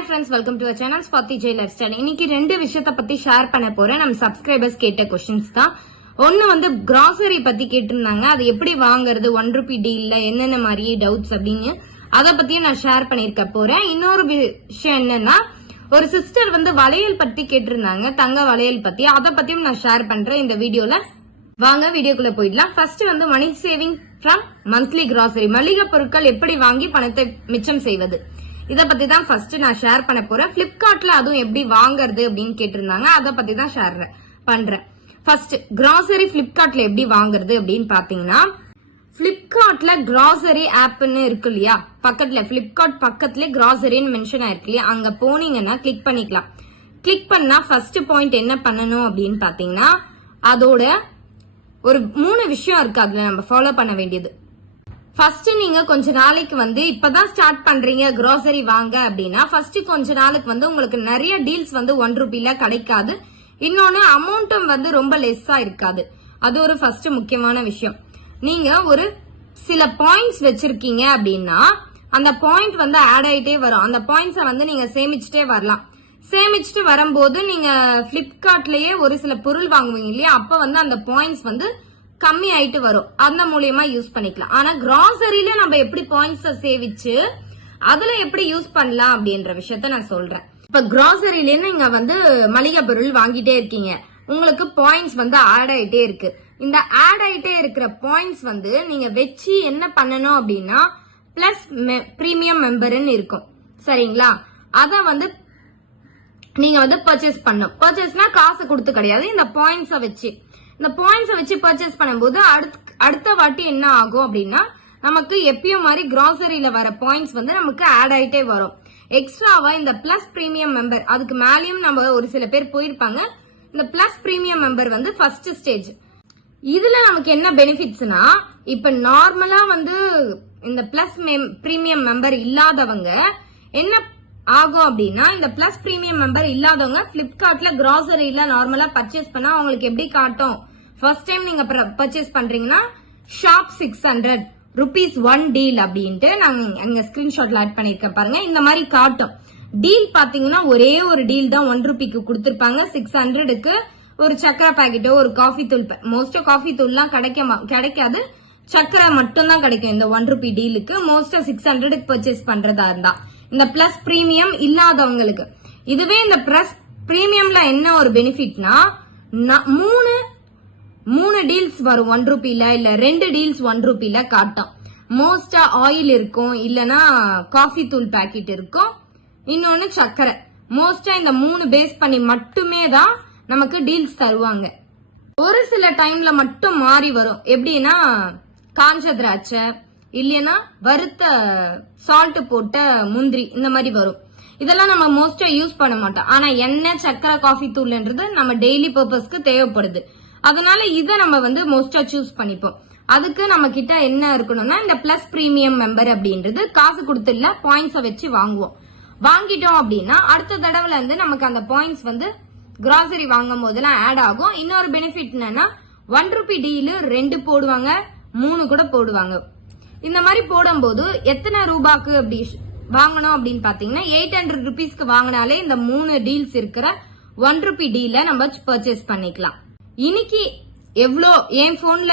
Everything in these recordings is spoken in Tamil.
Hi friends, welcome to our channel Swati J Lifestyle. இன்னைக்கு ரெண்டு விஷயத்தை பத்தி ஷேர் பண்ண போறேன். நம்ம சப்ஸ்கிரைபர்ஸ் கேட்ட क्वेश्चंस தான். ஒன்னு வந்து grocery பத்தி கேட்டிருந்தாங்க. அது எப்படி வாங்குறது 1 ரூபி டீல்ல என்னென்ன மாதிரி டவுட்ஸ் அப்படினு அத பத்தியே நான் ஷேர் பண்ணிருக்க போறேன். இன்னொரு விஷயம் என்னன்னா ஒரு சிஸ்டர் வந்து வளையல் பத்தி கேட்டிருந்தாங்க. தங்க வளையல் பத்தி அத பத்தியும் நான் ஷேர் பண்றேன் இந்த வீடியோல. வாங்க வீடியோக்குள்ள போயிடலாம். ஃபர்ஸ்ட் வந்து money saving from monthly grocery. மளிகை பொருட்கள் எப்படி வாங்கி பணத்தை மிச்சம் செய்வது இத பத்தி தான் ஃபர்ஸ்ட் நான் ஷேர் பண்ண போறேன். பிளிப்கார்ட்ல அதுவும் எப்படி வாங்குறது அப்படின்னு கேட்டிருந்தாங்க. அத பத்தி தான் ஷேர் பண்றேன். ஃபர்ஸ்ட் grocery பிளிப்கார்ட்ல எப்படி வாங்குறது அப்படின்னு பாத்தீங்கன்னா பிளிப்கார்ட்ல grocery ஆப்னு இருக்கு இல்லையா, பக்கத்துல பிளிப்கார்ட் பக்கத்துல groceryன்னு மென்ஷன் ஆயிருக்கு இல்லையா, அங்க போனீங்கன்னா கிளிக் பண்ணிக்கலாம். கிளிக் பண்ணா ஃபர்ஸ்ட் பாயிண்ட் என்ன பண்ணணும் அப்படின்னு பாத்தீங்கன்னா அதோட ஒரு 3 விஷயம் இருக்கு அதுல நம்ம ஃபாலோ பண்ண வேண்டியது. ஃபர்ஸ்ட் நீங்க கொஞ்ச நாளைக்கு வந்து இப்பதான் ஸ்டார்ட் பண்றீங்க grocery வாங்க அப்படின்னா ஃபர்ஸ்ட் கொஞ்ச நாளுக்கு வந்து உங்களுக்கு நிறைய டீல்ஸ் வந்து 1 ரூபில கிடைக்காது. இன்னொன்னு அமௌண்ட்டும் வந்து ரொம்ப லெஸ்ஸா இருக்காது. அது ஒரு ஃபர்ஸ்ட் முக்கியமான விஷயம். நீங்க ஒரு சில பாயிண்ட்ஸ் வச்சிருக்கீங்க அப்படின்னா அந்த பாயிண்ட் வந்து ஆட் ஆயிட்டே வரும். அந்த பாயிண்ட்ஸை வந்து நீங்க சேமிச்சுட்டே வரலாம். சேமிச்சுட்டு வரும்போது நீங்க பிளிப்கார்ட்லயே ஒரு சில பொருள் வாங்குவீங்க இல்லையா, அப்ப வந்து அந்த பாயிண்ட்ஸ் வந்து கம்மி ஆயிட்டு வரும். அந்த மூலியமா யூஸ் பண்ணிக்கலாம். ஆனா groceryல நம்ம எப்படி பாயிண்ட்ஸ் சேவிச்சு அதுல எப்படி யூஸ் பண்ணலாம் அப்படின்ற விஷயத்த நான் சொல்றேன். இப்ப groceryல நீங்க வந்து மளிகை பொருள் வாங்கிட்டே இருக்கீங்க, உங்களுக்கு பாயிண்ட்ஸ் வந்து ஆட் ஆயிட்டே இருக்கு. இந்த ஆட் ஆயிட்டே இருக்கிற பாயிண்ட்ஸ் வந்து நீங்க வச்சு என்ன பண்ணணும் அப்படின்னா பிளஸ் பிரீமியம் மெம்பர்னு இருக்கும் சரிங்களா, அத வந்து நீங்க வந்து பர்ச்சேஸ் பண்ணும். பர்ச்சேஸ்னா காசு கொடுத்து கிடையாது, இந்த பாயிண்ட்ஸ வச்சு பர்ச்சேஸ் பண்ணும்போது அடுத்த வாட்டி என்ன ஆகும் அப்படின்னா நமக்கு எப்பயும் மாதிரி groceryல வர பாயிண்ட்ஸ் வந்து நமக்கு ஆட் ஆயிட்டே வரும். எக்ஸ்ட்ராவா இந்த பிளஸ் பிரீமியம் மெம்பர், அதுக்கு மேலயும் நம்ம ஒரு சில பேர் போயிருப்பாங்க. இந்த பிளஸ் பிரீமியம் மெம்பர் வந்து ஃபர்ஸ்ட் ஸ்டேஜ். இதுல நமக்கு என்ன பெனிஃபிட்ஸ்னா இப்ப நார்மலா வந்து இந்த பிளஸ் பிரீமியம் மெம்பர் இல்லாதவங்க என்ன ஆகும் அப்படின்னா இந்த பிளஸ் பிரீமியம் மெம்பர் இல்லாதவங்க பிளிப்கார்ட்ல groceryல நார்மலா பர்ச்சேஸ் பண்ணா அவங்களுக்கு எப்படி காட்டும், ஃபர்ஸ்ட் டைம் நீங்க பர்ச்சேஸ் பண்றீங்கன்னா ஷாப் 600 rupees 1 டீல் அப்படின்ட்டு நாங்க ஸ்கிரீன்ஷாட்ல ஆட் பண்ணிருக்கேன் பாருங்க. இந்த மாதிரி காட்டும். டீல் பாத்தீங்கன்னா ஒரே ஒரு டீல் தான் 1 ரூபிக்கு கொடுத்திருப்பாங்க. 600க்கு ஒரு சக்கரை பாக்கெட்டோ ஒரு காஃபி தூள், மோஸ்டா காஃபி தூள்லாம் கிடைக்காது, சக்கரை மட்டும் தான் கிடைக்கும் இந்த 1 ரூபி டீலுக்கு. மோஸ்டா 600க்கு பர்ச்சேஸ் பண்றதா இருந்தா இந்த பிளஸ் பிரீமியம் இல்லாதவங்களுக்கு. இதுவே இந்த பிளஸ் பிரீமியம்ல என்ன ஒரு பெனிஃபிட்னா 3 டீல்ஸ் வரும் 1 ரூபில, இல்ல 2 டீல்ஸ் 1 ரூபில காட்டும். மோஸ்டா ஆயில் இருக்கும், இல்லனா காஃபி தூள் பாக்கெட் இருக்கும், இன்னொன்னு சக்கரை. மோஸ்டா இந்த 3 பேஸ் பண்ணி மட்டுமே தான் நமக்கு டீல்ஸ் தருவாங்க. ஒரு சில டைம்ல மட்டும் மாறி வரும். எப்படின்னா காஞ்ச திராட்சை இல்லைன்னா வறுத்த சால்ட் போட்ட முந்திரி இந்த மாதிரி வரும். இதெல்லாம் நம்ம மோஸ்டா யூஸ் பண்ண மாட்டோம். ஆனா எண்ணெய் சக்கரை காஃபி தூள்ன்றது நம்ம டெய்லி பர்பஸ்க்கு தேவைப்படுது. அதனால இதை நம்ம வந்து மோஸ்டா சூஸ் பண்ணிப்போம். அதுக்கு நம்ம கிட்ட என்ன இருக்கணும்னா இந்த பிளஸ் பிரீமியம் மெம்பர் அப்படின்றது காசு கொடுத்து இல்ல, பாயிண்ட்ஸை வச்சு வாங்குவோம். வாங்கிட்டோம் அப்படின்னா அடுத்த தடவை இருந்து நமக்கு அந்த பாயிண்ட்ஸ் வந்து grocery வாங்கும் போதெல்லாம் ஆட் ஆகும். இன்னொரு பெனிஃபிட் என்னன்னா 1 ரூபி டீல் 2 போடுவாங்க, 3 கூட போடுவாங்க. இந்த மாதிரி போடும்போது எத்தனை ரூபாய்க்கு அப்படி வாங்கணும் அப்படின்னு பாத்தீங்கன்னா 800 rupeesக்கு வாங்கினாலே இந்த 3 டீல்ஸ் இருக்கிற 1 ரூபி டீல நம்ம பர்ச்சேஸ் பண்ணிக்கலாம். இன்னைக்கு என் போன்ல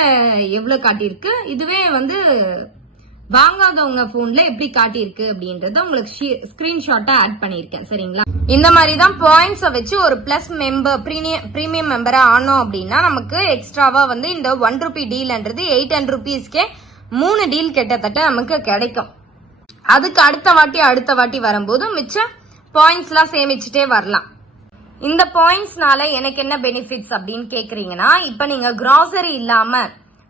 எவ்வளவு காட்டியிருக்கு, இதுவே வந்து வாங்காதவங்க போன்ல எப்படி காட்டியிருக்கு அப்படின்றத உங்களுக்கு ஸ்கிரீன்ஷாட்டா ஆட் பண்ணிருக்கேன் சரிங்களா. இந்த மாதிரி தான் பாயிண்ட்ஸ் வச்சு ஒரு பிளஸ் மெம்பர் பிரீமியம் மெம்பரா ஆனோம் அப்படின்னா நமக்கு எக்ஸ்ட்ராவா வந்து இந்த 1 ரூபி டீல்ன்றது 800 rupeesக்கே 3 டீல் கிட்டத்தட்ட நமக்கு கிடைக்கும். அதுக்கு அடுத்த வாட்டி வரும்போது மிச்ச பாயிண்ட்ஸ் எல்லாம் சேமிச்சுட்டே வரலாம். இந்த பாயிண்ட்ஸ்னால எனக்கு என்ன பெனிஃபிட்ஸ் அப்படின்னு கேக்குறீங்கன்னா, இப்ப நீங்க grocery இல்லாம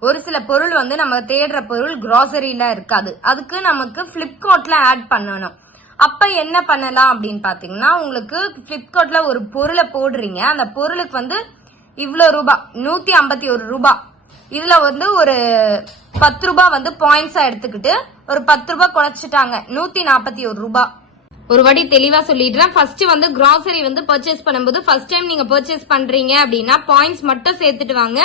ஒரு சில பொருள் வந்து நம்ம தேடுற பொருள் groceryல இருக்காது, அதுக்கு நமக்கு பிளிப்கார்ட்ல ஆட் பண்ணணும். அப்ப என்ன பண்ணலாம் அப்படின்னு பாத்தீங்கன்னா உங்களுக்கு பிளிப்கார்ட்ல ஒரு பொருளை போடுறீங்க, அந்த பொருளுக்கு வந்து இவ்வளவு ரூபாய் 151 ரூபாய், இதுல வந்து ஒரு 10 ரூபாய் வந்து பாயிண்ட்ஸா எடுத்துக்கிட்டு ஒரு 10 ரூபாய் குறைச்சிட்டாங்க 141 ரூபாய். ஒரு வாட்டி தெளிவா சொல்லிடுறேன். ஃபர்ஸ்ட் வந்து grocery வந்து பர்ச்சேஸ் பண்ணும்போது ஃபர்ஸ்ட் டைம் நீங்க பர்ச்சேஸ் பண்றீங்க அப்படின்னா பாயிண்ட்ஸ் மட்டும் சேர்த்துட்டு வாங்க.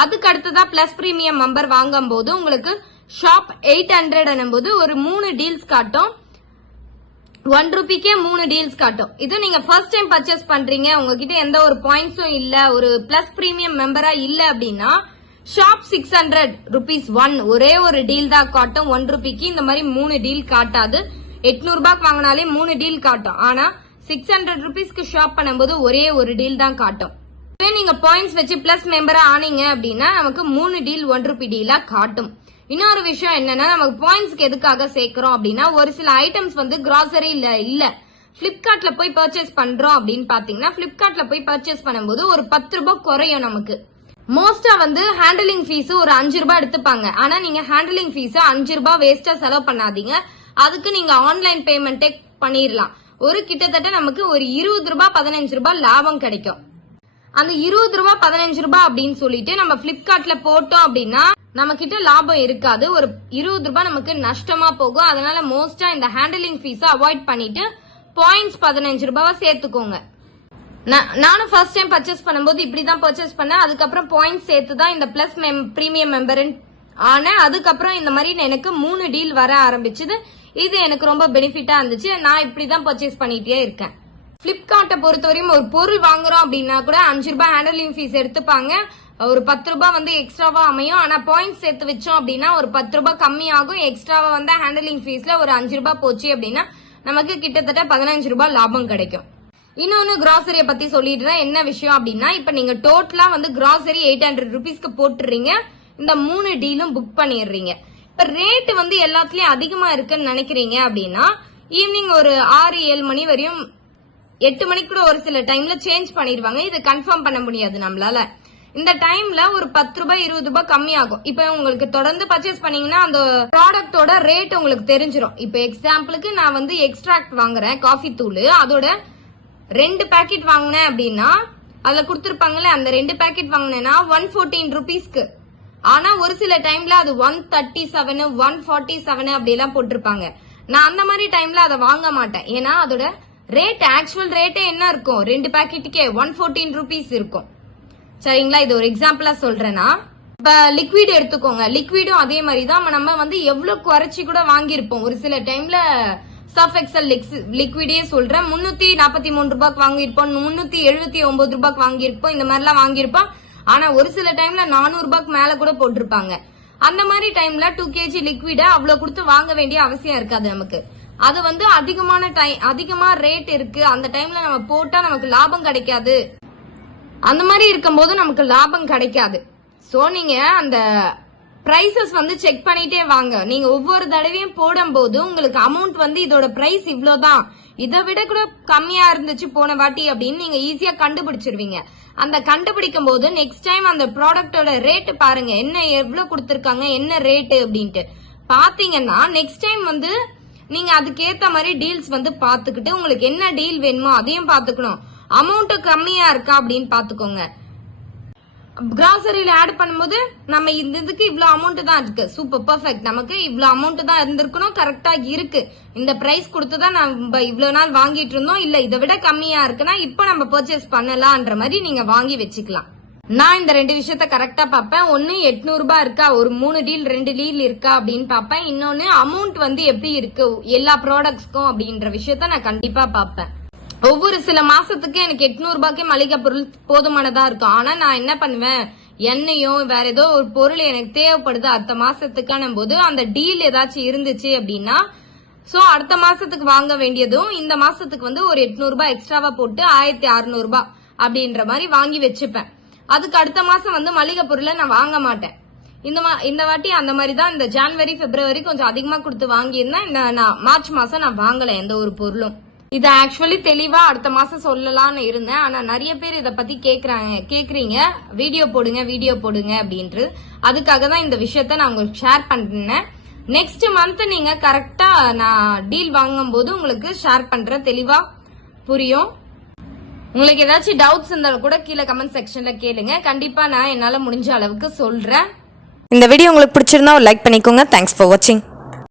அதுக்கு அடுத்ததா பிளஸ் பிரீமியம் மெம்பர் வாங்கும் போது உங்களுக்கு ஷாப் 800 போது ஒரு 3 டீல்ஸ் காட்டும். 1 ரூபிக்கே 3 டீல்ஸ் காட்டும். இது நீங்க ஃபர்ஸ்ட் டைம் பர்ச்சேஸ் பண்றீங்க, உங்ககிட்ட எந்த ஒரு பாயிண்ட்ஸும் இல்ல, ஒரு பிளஸ் பிரீமியம் மெம்பரா இல்ல அப்படின்னா ஷாப் 600 rupees 1 ஒரே ஒரு டீல் தான் காட்டும். 1 ரூபிக்கு இந்த மாதிரி 3 டீல் காட்டாது. 800 ரூபாய்க்கு வாங்கினாலே 3 டீல் காட்டும். ஆனா 600 rupeesக்கு ஷாப் பண்ணும்போது ஒரே ஒரு டீல் தான் காட்டும். நீங்க பாயிண்ட்ஸ் வச்சு பிளஸ் மெம்பரா ஆனீங்க அப்படின்னா நமக்கு 3 டீல் 1 ரூபி டீலா காட்டும். இன்னொரு விஷயம் என்னன்னா, நமக்கு பாயிண்ட்ஸ்க்கு எதுக்காக சேர்க்கிறோம் அப்படின்னா, ஒரு சில ஐட்டம்ஸ் வந்து கிராசரி இல்ல பிளிப்கார்ட்ல போய் பர்ச்சேஸ் பண்றோம் அப்படின்னு பாத்தீங்கன்னா, பிளிப்கார்ட்ல போய் பர்ச்சேஸ் பண்ணும்போது ஒரு 10 ரூபாய் குறையும் நமக்கு. மோஸ்டா வந்து ஹேண்டலிங் ஃபீஸ் ஒரு 5 ரூபாய் எடுத்துப்பாங்க. ஆனா நீங்க ஹேண்டலிங் ஃபீஸ் 5 ரூபாய் வேஸ்டா செலவு பண்ணாதீங்க. அதுக்கு நீங்க ஆன்லைன் பேமெண்டே பண்ணிடலாம். ஒரு கிட்டத்தட்ட நமக்கு ஒரு 20 ரூபாய் 15 ரூபாய் லாபம் கிடைக்கும். அந்த 20 ரூபாய் 15 ரூபாய் அப்படின்னு சொல்லிட்டு நம்ம பிளிப்கார்ட்ல போட்டோம் அப்படின்னா நம்ம கிட்ட லாபம் இருக்காது. ஒரு 20 ரூபாய் நமக்கு நஷ்டமா போகும். அதனால மோஸ்டா இந்த ஹேண்டலிங் ஃபீஸ அவாய்ட் பண்ணிட்டு பாயிண்ட்ஸ் 15 ரூபாய் சேர்த்துக்கோங்க. நானும் ஃபர்ஸ்ட் டைம் பர்ச்சேஸ் பண்ணும்போது இப்படிதான் பர்ச்சேஸ் பண்ணேன். அதுக்கப்புறம் பாயிண்ட்ஸ் சேர்த்து தான் இந்த பிளஸ் பிரீமியம் மெம்பர் ஆனேன். அதுக்கப்புறம் இந்த மாதிரி எனக்கு 3 டீல் வர ஆரம்பிச்சது. இது எனக்கு ரொம்ப பெனிஃபிட்டா இருந்துச்சு. நான் இப்படிதான் பர்ச்சேஸ் பண்ணிட்டே இருக்கேன். பிளிப்கார்ட்டை பொறுத்தவரையும் ஒரு பொருள் வாங்குறோம் அப்படின்னா கூட 5 ரூபாய் ஹேண்டலிங் ஃபீஸ் எடுத்துப்பாங்க. ஒரு 10 ரூபாய் வந்து எக்ஸ்ட்ராவா அமையும். ஆனா பாயிண்ட்ஸ் சேர்த்து வச்சோம் அப்படின்னா ஒரு 10 ரூபாய் கம்மியாகும். எக்ஸ்ட்ராவா வந்து ஹேண்டலிங் ஃபீஸ்ல ஒரு 5 ரூபாய் போச்சு அப்படின்னா நமக்கு கிட்டத்தட்ட 15 ரூபாய் லாபம் கிடைக்கும். இன்னொன்னு கிராசரியை பத்தி சொல்லிடுறேன். என்ன விஷயம் அப்படின்னா, இப்ப நீங்க டோட்டலா வந்து கிராசரி 800 rupeesக்கு போட்டுறீங்க. இந்த 3 டீலும் புக் பண்ணிடுறீங்க. இப்ப ரேட் வந்து எல்லாத்துலயும் அதிகமா இருக்குன்னு நினைக்கிறீங்க அப்படின்னா ஈவினிங் ஒரு 6-7 மணி வரையும் 8 மணிக்கு கூட ஒரு சில டைம்ல சேஞ்ச் பண்ணிடுவாங்க. இது கன்ஃபார்ம் பண்ண முடியாது நம்மளால. இந்த டைம்ல ஒரு 10 ரூபாய் 20 ரூபாய் கம்மி ஆகும். இப்ப உங்களுக்கு தொடர்ந்து பர்ச்சேஸ் பண்ணீங்கன்னா அந்த ப்ராடக்டோட ரேட் உங்களுக்கு தெரிஞ்சிடும். இப்ப எக்ஸாம்பிளுக்கு நான் வந்து எக்ஸ்ட்ராக்ட் வாங்குறேன், காஃபி தூள், அதோட 2 பேக்கெட் வாங்கினேன் அப்படின்னா அதுல கொடுத்துருப்பாங்கல்ல, அந்த 2 பேக்கெட் வாங்கினேன்னா 114 rupeesக்கு. ஆனா ஒரு சில டைம்ல அது 137 147 அப்படி எல்லாம் போட்டிருப்பாங்க. நான் அந்த மாதிரி டைம்ல அதை வாங்க மாட்டேன். ஏன்னா அதோட ரேட் ஆக்சுவல் ரேட்டே என்ன இருக்கும், 2 பேக்கெட்டுக்கே 114 rupees இருக்கும். சரிங்களா? இது ஒரு எக்ஸாம்பிளா சொல்றேன்னா, இப்ப லிக்விட் எடுத்துக்கோங்க. லிக்விடும் அதே மாதிரி தான். நம்ம வந்து எவ்வளவு குறைச்சி கூட வாங்கியிருப்போம். ஒரு சில டைம்ல சர்ஃப் எக்ஸல் லிக்விடே சொல்றேன், 343 ரூபாய்க்கு வாங்கியிருப்போம், 379 ரூபாய்க்கு வாங்கியிருப்போம், இந்த மாதிரிலாம் வாங்கியிருப்போம். ஆனா ஒரு சில டைம்ல 400 ரூபாய்க்கு மேல கூட போட்டிருப்பாங்க. அந்த மாதிரி டைம்ல 2 kg லிக்விட அவ்வளவு கொடுத்து வாங்க வேண்டிய அவசியம் இருக்காது நமக்கு. அது வந்து அதிகமா ரேட் இருக்கு, அந்த டைம்ல நம்ம போட்டா நமக்கு லாபம் கிடைக்காது. அந்த மாதிரி இருக்கும்போது நமக்கு லாபம் கிடைக்காது. சோ நீங்க அந்த பிரைசஸ் வந்து செக் பண்ணிட்டே வாங்க. நீங்க ஒவ்வொரு தடவையும் போடும் போது உங்களுக்கு அமௌண்ட் வந்து இதோட பிரைஸ் இவ்வளவுதான், இதை விட கூட கம்மியா இருந்துச்சு போன வாட்டி அப்படின்னு நீங்க ஈஸியா கண்டுபிடிச்சிருவீங்க. அந்த கண்டுபிடிக்கும் போது நெக்ஸ்ட் டைம் அந்த ப்ராடக்டோட ரேட் பாருங்க, என்ன எவ்வளவு கொடுத்திருக்காங்க, என்ன ரேட் அப்படின்ட்டு பாத்தீங்கன்னா நெக்ஸ்ட் டைம் வந்து நீங்க அதுக்கேத்த மாதிரி டீல்ஸ் வந்து பாத்துக்கிட்டு உங்களுக்கு என்ன டீல் வேணுமோ அதையும் பாத்துக்கணும். அமௌண்ட் கம்மியா இருக்கா அப்படின்னு பாத்துக்கோங்க. கிராசரியில ஆட் பண்ணும்போது நம்ம இந்த இதுக்கு இவ்வளவு அமௌண்ட் தான் இருக்கு, சூப்பர் பெர்ஃபெக்ட், நமக்கு இவ்வளவு அமௌண்ட் தான் இருந்திருக்கணும், கரெக்டா இருக்கு, இந்த பிரைஸ் கொடுத்துதான் நம்ம இவ்வளவு நாள் வாங்கிட்டு இருந்தோம், இல்ல இதை விட கம்மியா இருக்குன்னா இப்ப நம்ம பர்ச்சேஸ் பண்ணலாம்ன்ற மாதிரி நீங்க வாங்கி வச்சுக்கலாம். நான் இந்த 2 விஷயத்த கரெக்டா பாப்பேன். ஒன்னு 800 ரூபாய் இருக்கா, ஒரு 3 டீல் 2 டீல் இருக்கா அப்படின்னு பாப்பேன். இன்னொன்னு அமௌண்ட் வந்து எப்படி இருக்கு எல்லா ப்ராடக்ட்ஸ்க்கும் அப்படின்ற விஷயத்த நான் கண்டிப்பா பாப்பேன். ஒவ்வொரு சில மாசத்துக்கு எனக்கு 800 ரூபாய்க்கு மளிகை பொருள் போதுமானதா இருக்கும். ஆனா நான் என்ன பண்ணுவேன், எண்ணெயோ வேற ஏதோ ஒரு பொருள் எனக்கு தேவைப்படுது அடுத்த மாசத்துக்கான போது அந்த டீல் ஏதாச்சும் இருந்துச்சு அப்படின்னா சோ அடுத்த மாசத்துக்கு வாங்க வேண்டியதும் இந்த மாசத்துக்கு வந்து ஒரு 800 ரூபாய் எக்ஸ்ட்ராவா போட்டு 1600 ரூபாய் அப்படின்ற மாதிரி வாங்கி வச்சுப்பேன். அதுக்கு அடுத்த மாசம் வந்து மளிகை பொருளை நான் வாங்க மாட்டேன். இந்த வாட்டி அந்த மாதிரி தான். இந்த ஜனவரி பிப்ரவரி கொஞ்சம் அதிகமா கொடுத்து வாங்கியிருந்தேன். இந்த மார்ச் மாசம் நான் வாங்கல எந்த ஒரு பொருளும். இத ஆக்சுவலி தெளிவா அடுத்த மாசம் சொல்லலாம்னு இருந்தேன். ஆனா நிறைய பேர் இத பத்தி கேக்குறீங்க, வீடியோ போடுங்க அப்படின்ட்டு. அதுக்காக தான் இந்த விஷயத்த நான் உங்களுக்கு ஷேர் பண்ணேன். நெக்ஸ்ட் மந்த் நீங்க கரெக்டா நான் டீல் வாங்கும் போது உங்களுக்கு ஷேர் பண்றேன், தெளிவா புரியும். உங்களுக்கு ஏதாச்சும் டவுட்ஸ் இருந்தாலும் கூட கீழே கமெண்ட் செக்ஷன்ல கேளுங்க, கண்டிப்பா நான் என்னால முடிஞ்ச அளவுக்கு சொல்றேன். இந்த வீடியோ உங்களுக்கு பிடிச்சிருந்தா லைக் பண்ணிக்கோங்க. தேங்க்ஸ் ஃபார் வாட்சிங்.